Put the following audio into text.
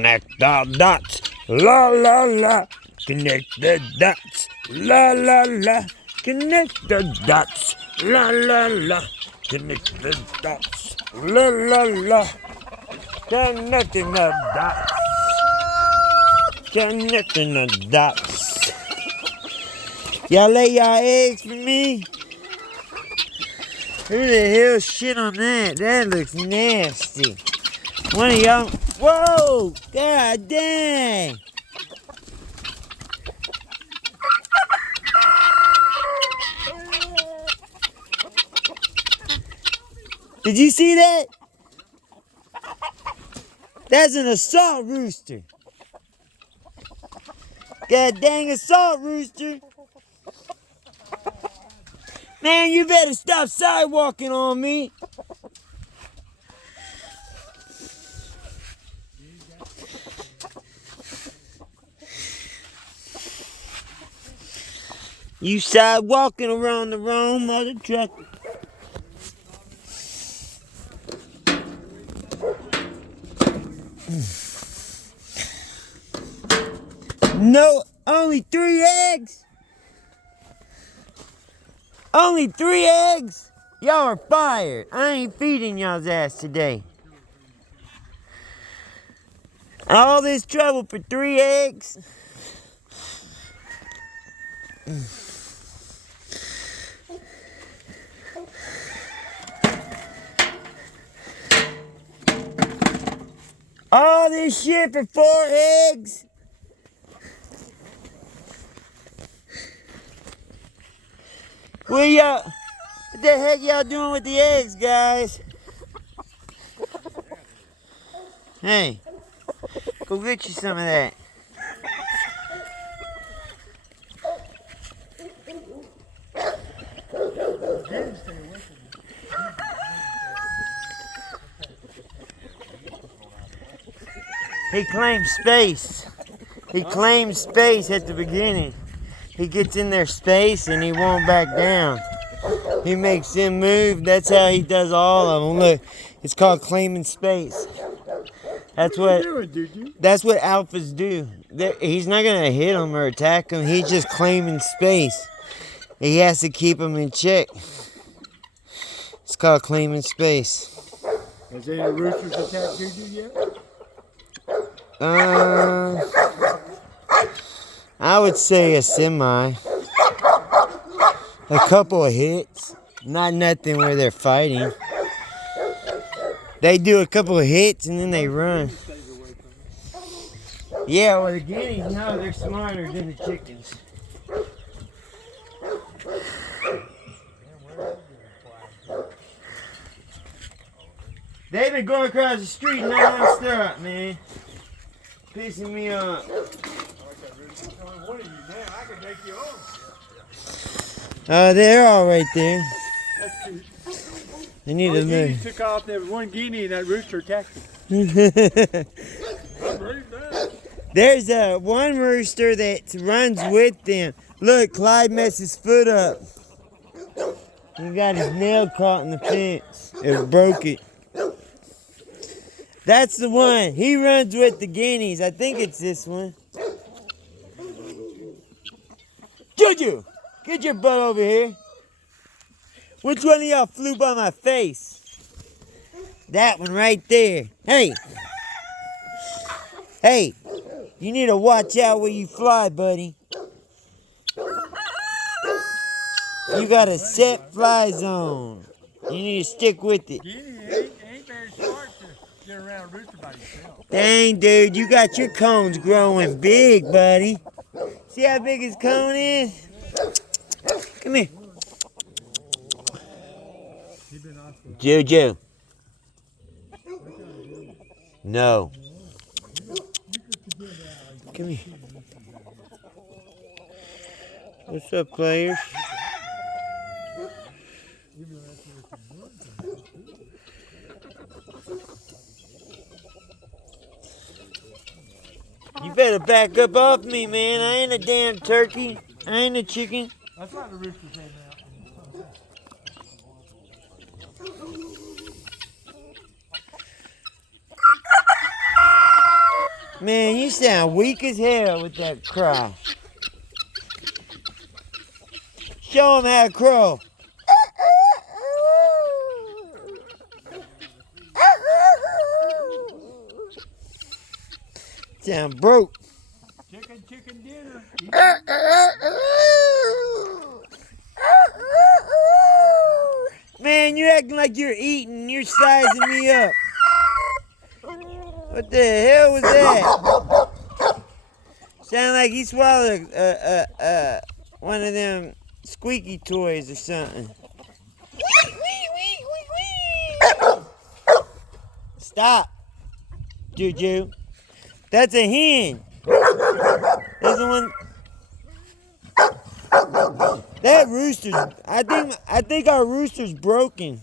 Connect the dots. La la la. Connect the dots. La la la. Connect the dots. La la la. Connect the dots. La la la. Connecting the dots. Connecting the dots. Y'all lay y'all eggs for me? Who the hell shit on that? That looks nasty. One of y'all. Whoa! God dang! Did you see that? That's an assault rooster. God dang assault rooster. Man, you better stop sidewalking on me. You sidewalking around the wrong mother trucker. No, only 3 eggs? Only 3 eggs? Y'all are fired. I ain't feeding y'all's ass today. All this trouble for 3 eggs? All this shit for 4 eggs? What the heck y'all doing with the eggs, guys? Hey, go get you some of that. He claims space. He claims space at the beginning. He gets in their space and he won't back down. He makes them move. That's how he does all of them. Look, it's called claiming space. That's what alphas do. He's not gonna hit them or attack them. He's just claiming space. He has to keep them in check. It's called claiming space. Has any roosters attacked Juju yet? I would say a semi. A couple of hits. Not nothing where they're fighting. They do a couple of hits and then they run. Yeah, well the guineas, no, they're smarter than the chickens. They've been going across the street non-stop, man. Pissing me off. They're all right there. They need to move. Took off. There was one guinea and that rooster attacked him. There's one rooster that runs with them. Look, Clyde messed his foot up. He got his nail caught in the fence. It broke it. That's the one. He runs with the guineas. I think it's this one. Juju, get your butt over here. Which one of y'all flew by my face? That one right there. Hey. Hey. You need to watch out where you fly, buddy. You got a set fly zone. You need to stick with it. Guinea ain't very smart to get around a rooster by himself. Dang, dude, you got your cones growing big, buddy. See how big his cone is? Come here. Juju. No. Come here. What's up, players? You better back up off me, man. I ain't a damn turkey. I ain't a chicken. That's not the rooster's head now. Man, you sound weak as hell with that cry. Show him how to crow. Sound broke. Chicken dinner. Man, you're acting like you're eating. You're sizing me up. What the hell was that? Sound like he swallowed one of them squeaky toys or something. Stop, Juju. That's a hen. That's the one. That rooster. I think our rooster's broken.